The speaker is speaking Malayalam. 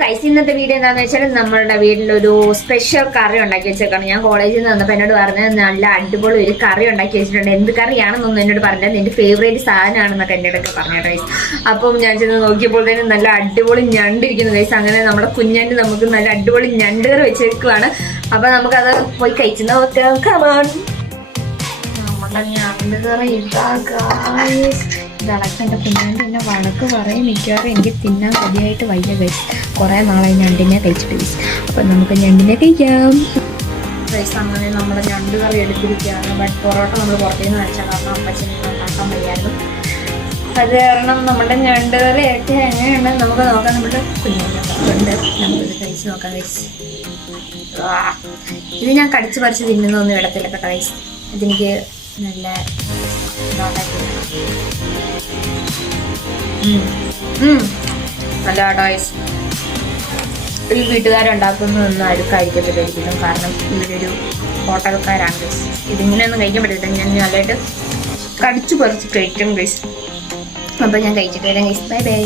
ഗൈസ്, ഇന്നത്തെ വീഡിയോ എന്താണെന്ന് വെച്ചാൽ നമ്മളുടെ വീട്ടിലൊരു സ്പെഷ്യൽ കറി ഉണ്ടാക്കി വെച്ചേക്കാണ്. ഞാൻ കോളേജിൽ നിന്ന് വന്നപ്പോൾ എന്നോട് പറഞ്ഞത് നല്ല അടിപൊളി ഒരു കറി ഉണ്ടാക്കി വെച്ചിട്ടുണ്ട്. എന്ത് കറിയാണെന്നൊന്നും എന്നോട് പറഞ്ഞത്, എന്റെ ഫേവറേറ്റ് സാധനമാണെന്നൊക്കെ എന്നോടൊക്കെ പറഞ്ഞു ഗൈസ്. അപ്പം ഞാൻ ചെന്ന് നോക്കിയപ്പോൾ തന്നെ നല്ല അടിപൊളി ഞണ്ടിരിക്കുന്നു ഗൈസ്. അങ്ങനെ നമ്മുടെ കുഞ്ഞാണ്ട് നമുക്ക് നല്ല അടിപൊളി ഞണ്ട് കറി വെച്ചേക്കുവാണ്. അപ്പൊ നമുക്കത് പോയി കഴിച്ചു നോക്കാം. കമാൺ, നമ്മുടെ ഞണ്ട് കറി ഇതാ ഗൈസ്. ഇതടക്കം എൻ്റെ കുഞ്ഞാണ്ട് എന്നെ വഴക്ക് പറയും. മിക്കവാറും എനിക്ക് തിന്നാൻ മതിയായിട്ട് വയ്യ ഗൈസ്. കുറേ നാളെ ഞണ്ടിനെ കഴിച്ചിട്ട് ഗൈസ്. അപ്പം നമുക്ക് ഞണ്ടിനെ കഴിക്കാം ഗൈസ്. അങ്ങനെ നമ്മുടെ ഞണ്ട് കറി എടുത്തിരിക്കുകയാണ്. ബട്ട് പൊറോട്ട നമ്മൾ പുറത്തുനിന്ന് കഴിച്ചാൽ കാരണം അപ്പച്ചനെ ഉണ്ടാക്കാൻ വയ്യായിരുന്നു. അത് കാരണം നമ്മുടെ ഞണ്ട് കറിയൊക്കെ എങ്ങനെയുണ്ടെന്ന് നമുക്ക് നോക്കാം. നമ്മുടെ കുഞ്ഞുണ്ട്, നമുക്കിത് കഴിച്ച് നോക്കാം ഗൈസ്. ഇത് ഞാൻ കടിച്ച് പറിച്ച് തിന്നുന്നൊന്നും ഇടത്തില്ല കേട്ടോ ഗൈസ്. ഇതെനിക്ക് നല്ല നല്ല ഗൈസ്. ഈ വീട്ടുകാരുണ്ടാക്കുന്നതൊന്നും ആരും കഴിക്കത്തില്ലായിരിക്കുന്നു, കാരണം ഇവരൊരു ഹോട്ടൽക്കാരാണ് ഗൈസ്. ഇതിങ്ങനെയൊന്നും കഴിക്കാൻ പറ്റില്ല. ഞാൻ നല്ലതായിട്ട് കടിച്ചു പറിച്ച് കഴിക്കും ഗൈസ്. അപ്പം ഞാൻ കഴിച്ചിട്ട് വരാം ഗൈസ്. Bye bye.